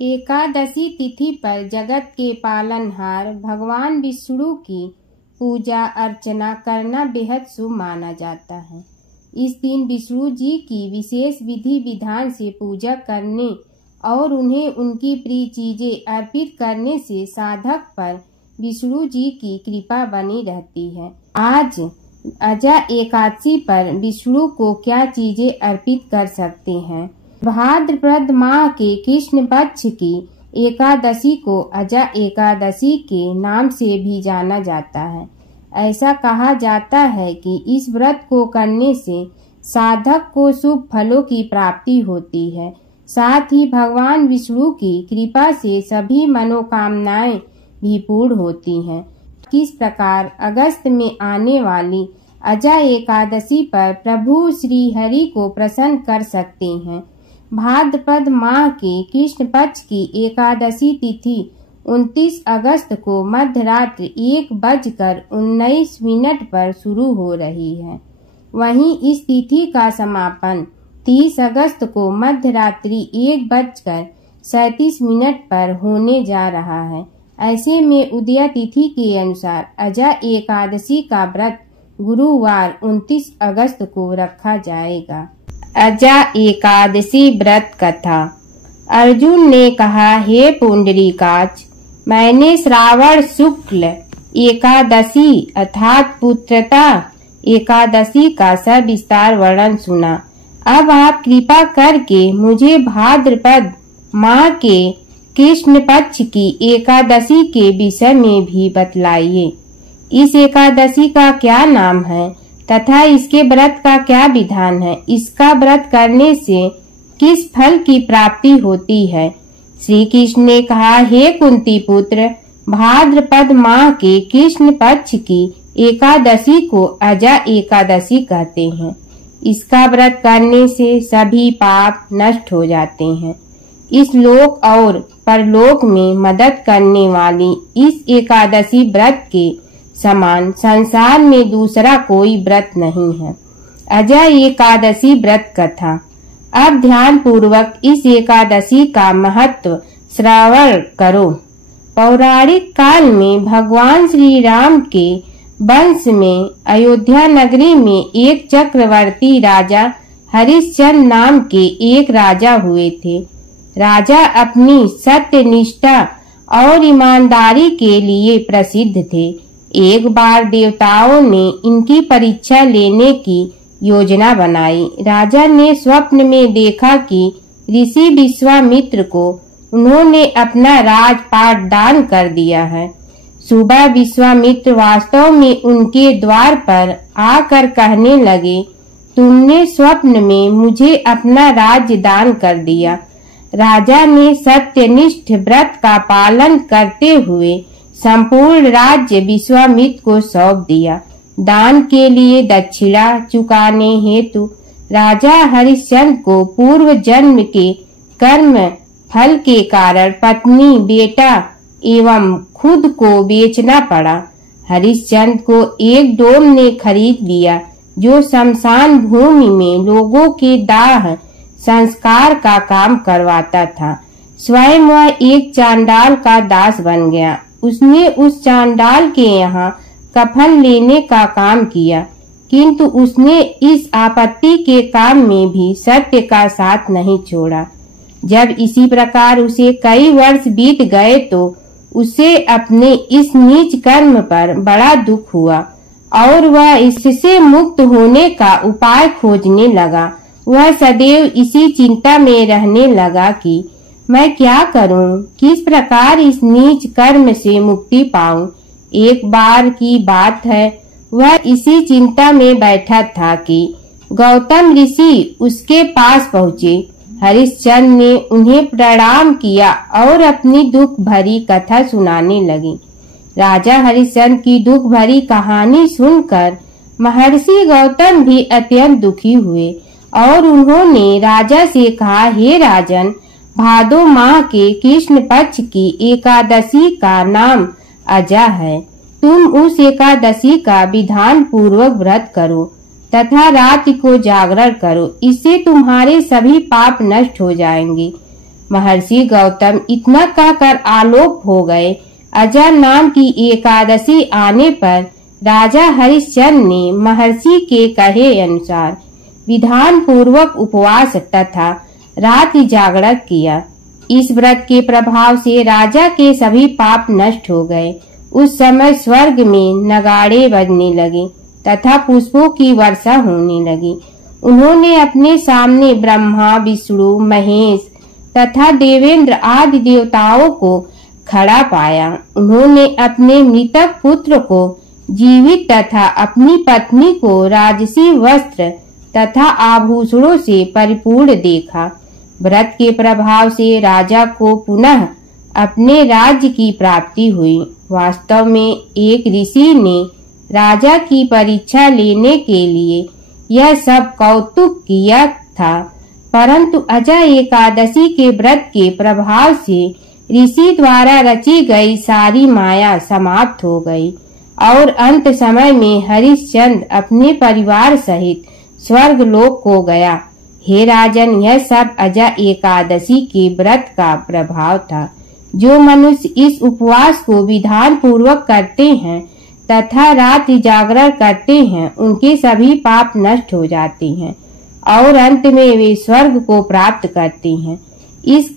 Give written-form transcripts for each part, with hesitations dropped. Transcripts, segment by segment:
एकादशी तिथि पर जगत के पालनहार भगवान विष्णु की पूजा अर्चना करना बेहद शुभ माना जाता है। इस दिन विष्णु जी की विशेष विधि विधान से पूजा करने और उन्हें उनकी प्रिय चीजें अर्पित करने से साधक पर विष्णु जी की कृपा बनी रहती है। आज अजा एकादशी पर विष्णु को क्या चीजें अर्पित कर सकते हैं? भाद्रपद माह के कृष्ण पक्ष की एकादशी को अजा एकादशी के नाम से भी जाना जाता है। ऐसा कहा जाता है कि इस व्रत को करने से साधक को शुभ फलों की प्राप्ति होती है। साथ ही भगवान विष्णु की कृपा से सभी मनोकामनाएं भी पूर्ण होती हैं। किस प्रकार अगस्त में आने वाली अजा एकादशी पर प्रभु श्री हरि को प्रसन्न कर सकते हैं? भाद्रपद माह के कृष्ण पक्ष की एकादशी तिथि 29 अगस्त को मध्यरात्रि 1:19 पर शुरू हो रही है। वहीं इस तिथि का समापन 30 अगस्त को मध्यरात्रि 1:37 पर होने जा रहा है। ऐसे में उदया तिथि के अनुसार अजा एकादशी का व्रत गुरुवार 29 अगस्त को रखा जाएगा। अजा एकादशी व्रत कथा। अर्जुन ने कहा, हे पुंडरीकाक्ष, मैंने श्रावण शुक्ल एकादशी अर्थात पुत्रता एकादशी का सविस्तार वर्णन सुना। अब आप कृपा करके मुझे भाद्रपद माह के कृष्ण पक्ष की एकादशी के विषय में भी बतलाइए। इस एकादशी का क्या नाम है तथा इसके व्रत का क्या विधान है? इसका व्रत करने से किस फल की प्राप्ति होती है? श्री कृष्ण ने कहा, हे कुंती पुत्र, भाद्रपद माह के कृष्ण पक्ष की एकादशी को अजा एकादशी कहते हैं। इसका व्रत करने से सभी पाप नष्ट हो जाते हैं। इस लोक और परलोक में मदद करने वाली इस एकादशी व्रत के समान संसार में दूसरा कोई व्रत नहीं है। अजा एकादशी व्रत कथा। अब ध्यान पूर्वक इस एकादशी का महत्व श्रवण करो। पौराणिक काल में भगवान श्री राम के वंश में अयोध्या नगरी में एक चक्रवर्ती राजा हरिश्चंद्र नाम के एक राजा हुए थे। राजा अपनी सत्यनिष्ठा और ईमानदारी के लिए प्रसिद्ध थे। एक बार देवताओं ने इनकी परीक्षा लेने की योजना बनाई। राजा ने स्वप्न में देखा कि ऋषि विश्वामित्र को उन्होंने अपना राजपाट दान कर दिया है। सुबह विश्वामित्र वास्तव में उनके द्वार पर आकर कहने लगे, तुमने स्वप्न में मुझे अपना राज्य दान कर दिया। राजा ने सत्यनिष्ठ व्रत का पालन करते हुए संपूर्ण राज्य विश्वामित्र को सौंप दिया। दान के लिए दक्षिणा चुकाने हेतु राजा हरिश्चंद्र को पूर्व जन्म के कर्म फल के कारण पत्नी, बेटा एवं खुद को बेचना पड़ा। हरिश्चंद्र को एक डोम ने खरीद लिया जो शमशान भूमि में लोगों के दाह संस्कार का काम करवाता था। स्वयं वह एक चांडाल का दास बन गया। उसने उस चांडाल के यहाँ कफन लेने का काम किया, किंतु उसने इस आपत्ति के काम में भी सत्य का साथ नहीं छोड़ा। जब इसी प्रकार उसे कई वर्ष बीत गए तो उसे अपने इस नीच कर्म पर बड़ा दुख हुआ और वह इससे मुक्त होने का उपाय खोजने लगा। वह सदैव इसी चिंता में रहने लगा कि मैं क्या करूं, किस प्रकार इस नीच कर्म से मुक्ति पाऊं। एक बार की बात है, वह इसी चिंता में बैठा था कि गौतम ऋषि उसके पास पहुँचे। हरिश्चंद्र ने उन्हें प्रणाम किया और अपनी दुख भरी कथा सुनाने लगे। राजा हरिश्चंद्र की दुख भरी कहानी सुनकर महर्षि गौतम भी अत्यंत दुखी हुए और उन्होंने राजा से कहा, हे राजन, भादो माह के कृष्ण पक्ष की एकादशी का नाम अजा है। तुम उस एकादशी का विधान पूर्वक व्रत करो तथा रात को जागरण करो। इससे तुम्हारे सभी पाप नष्ट हो जाएंगे। महर्षि गौतम इतना कहकर आलोक हो गए। अजा नाम की एकादशी आने पर राजा हरिश्चंद्र ने महर्षि के कहे अनुसार विधान पूर्वक उपवास तथा रात्रि जागरण किया। इस व्रत के प्रभाव से राजा के सभी पाप नष्ट हो गए। उस समय स्वर्ग में नगाड़े बजने लगे तथा पुष्पों की वर्षा होने लगी। उन्होंने अपने सामने ब्रह्मा, विष्णु, महेश तथा देवेंद्र आदि देवताओं को खड़ा पाया। उन्होंने अपने मृतक पुत्र को जीवित तथा अपनी पत्नी को राजसी वस्त्र तथा आभूषणों से परिपूर्ण देखा। व्रत के प्रभाव से राजा को पुनः अपने राज्य की प्राप्ति हुई। वास्तव में एक ऋषि ने राजा की परीक्षा लेने के लिए यह सब कौतुक किया था, परंतु अजा एकादशी के व्रत के प्रभाव से ऋषि द्वारा रची गई सारी माया समाप्त हो गई और अंत समय में हरिश्चंद्र अपने परिवार सहित स्वर्ग लोक को गया। हे राजन, यह सब अजा एकादशी के व्रत का प्रभाव था। जो मनुष्य इस उपवास को विधान पूर्वक करते हैं तथा रात्रि जागरण करते हैं, उनके सभी पाप नष्ट हो जाते हैं और अंत में वे स्वर्ग को प्राप्त करते हैं। इस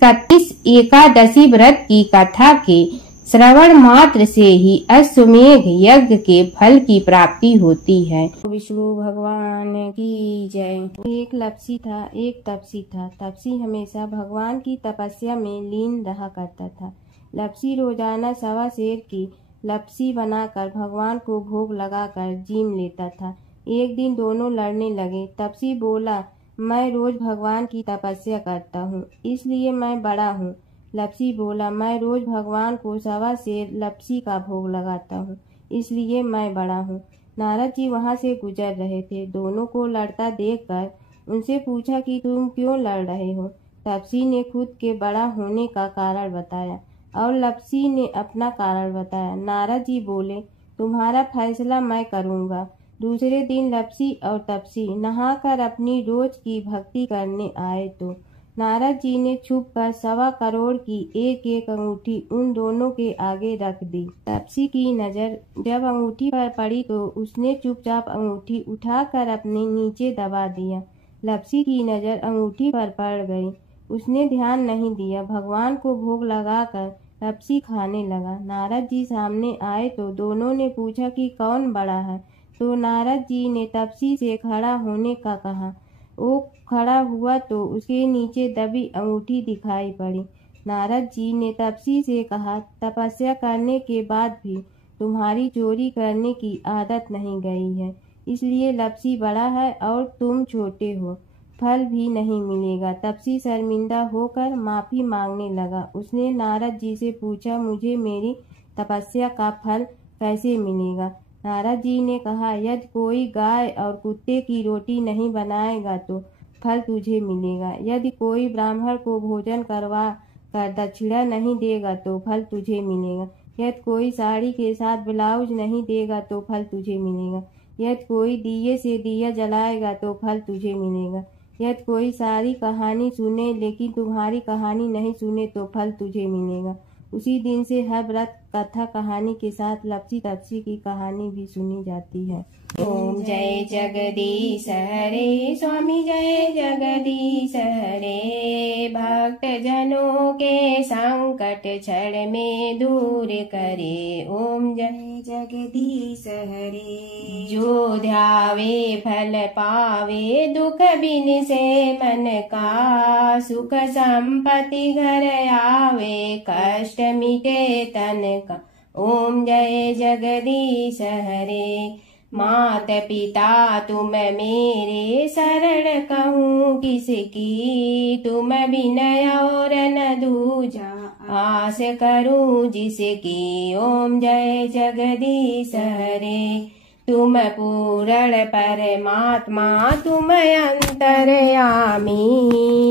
एकादशी व्रत की कथा के श्रवण मात्र से ही अश्वमेध यज्ञ के फल की प्राप्ति होती है। विष्णु भगवान की जय। एक लपसी था, एक तपसी था। तपसी हमेशा भगवान की तपस्या में लीन रहा करता था। लपसी रोजाना 1.25 सेर की लपसी बनाकर भगवान को भोग लगाकर जीम लेता था। एक दिन दोनों लड़ने लगे। तपसी बोला, मैं रोज भगवान की तपस्या करता हूँ, इसलिए मैं बड़ा हूँ। लपसी बोला, मैं रोज भगवान को 1.25 सेर लपसी का भोग लगाता हूँ, इसलिए मैं बड़ा हूँ। नारद जी वहाँ से गुजर रहे थे। दोनों को लड़ता देखकर उनसे पूछा कि तुम क्यों लड़ रहे हो। तपसी ने खुद के बड़ा होने का कारण बताया और लपसी ने अपना कारण बताया। नारद जी बोले, तुम्हारा फैसला मैं करूँगा। दूसरे दिन लपसी और तपसी नहाकर अपनी रोज की भक्ति करने आए तो नारद जी ने छुपकर 1.25 करोड़ की एक अंगूठी उन दोनों के आगे रख दी। तपसी की नजर जब अंगूठी पर पड़ी तो उसने चुपचाप अंगूठी उठाकर अपने नीचे दबा दिया। लपसी की नजर अंगूठी पर पड़ गई। उसने ध्यान नहीं दिया। भगवान को भोग लगाकर लपसी खाने लगा। नारद जी सामने आए तो दोनों ने पूछा कि कौन बड़ा है, तो नारद जी ने तपसी से खड़ा होने का कहा। वो खड़ा हुआ तो उसके नीचे दबी अंगूठी दिखाई पड़ी। नारद जी ने तपसी से कहा, तपस्या करने के बाद भी तुम्हारी चोरी करने की आदत नहीं गई है, इसलिए लपसी बड़ा है और तुम छोटे हो, फल भी नहीं मिलेगा। तपसी शर्मिंदा होकर माफी मांगने लगा। उसने नारद जी से पूछा, मुझे मेरी तपस्या का फल कैसे मिलेगा। नारद जी ने कहा, यदि कोई गाय और कुत्ते की रोटी नहीं बनाएगा तो फल तुझे मिलेगा। यदि कोई ब्राह्मण को भोजन करवा कर दक्षिणा नहीं देगा तो फल तुझे मिलेगा। यदि कोई साड़ी के साथ ब्लाउज नहीं देगा तो फल तुझे मिलेगा। यदि कोई दिए से दिया जलाएगा तो फल तुझे मिलेगा। यदि कोई सारी कहानी सुने लेकिन तुम्हारी कहानी नहीं सुने तो फल तुझे मिलेगा। उसी दिन से हर व्रत कथा कहानी के साथ लपसी तपसी की कहानी भी सुनी जाती है। ओम जय जगदीश हरे, स्वामी जय जगदीश हरे। भक्त जनों के संकट क्षण में दूर करे। ओम जय जगदीश हरे। जो ध्यावे फल पावे, दुख बिन से मन का। सुख संपत्ति घर आवे, कष्ट मिटे तन का। ओम जय जगदीश हरे। मात पिता तुम मेरे, शरण कहूँ किसकी। तुम विनय और न दूजा, आस करूँ जिसकी। ओम जय जगदीश हरे। तुम पूर्ण परमात्मा, तुम अंतर्यामी।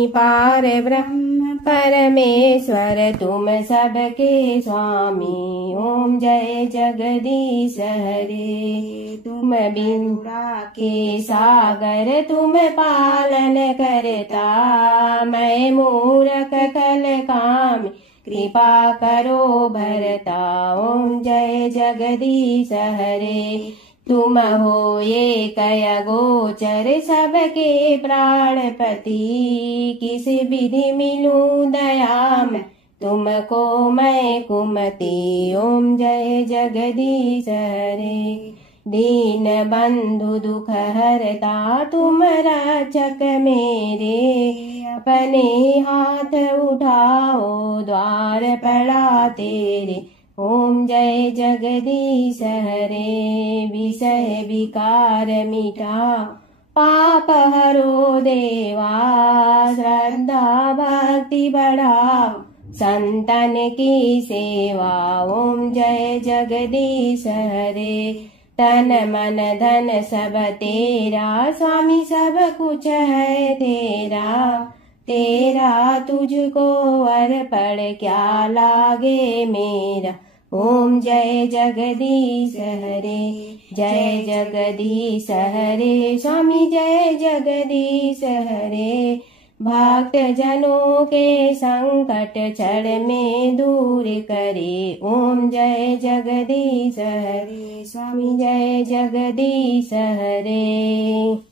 पार ब्रह्म परमेश्वर तुम सबके स्वामी, ओम जय जगदीश हरे। तुम बिंदा के सागर तुम पालन करता, मैं मूरख कल काम कृपा करो भरता, ओम जय जगदीश हरे। तुम हो एक गोचर सबके प्राणपति, किस विधि मिलूं दया में तुमको मैं कुमति, ओम जय जगदीश हरे। दीन बंधु दुख हरता तुम रक्षक मेरे, अपने हाथ उठाओ द्वार पड़ा तेरे, ओम जय जगदीश हरे। विषय विकार मिटा पाप हरो देवा, श्रद्धा भक्ति बढ़ाओ संतन की सेवा, ओम जय जगदीश हरे। तन मन धन सब तेरा स्वामी, सब कुछ है तेरा, तेरा तुझको अर्पण क्या लागे मेरा, ओम जय जगदीश हरे। जय जगदीश हरे स्वामी, जय जगदीश हरे। भक्त जनों के संकट क्षण में दूर करे, ओम जय जगदीश हरे स्वामी, जय जगदीश हरे।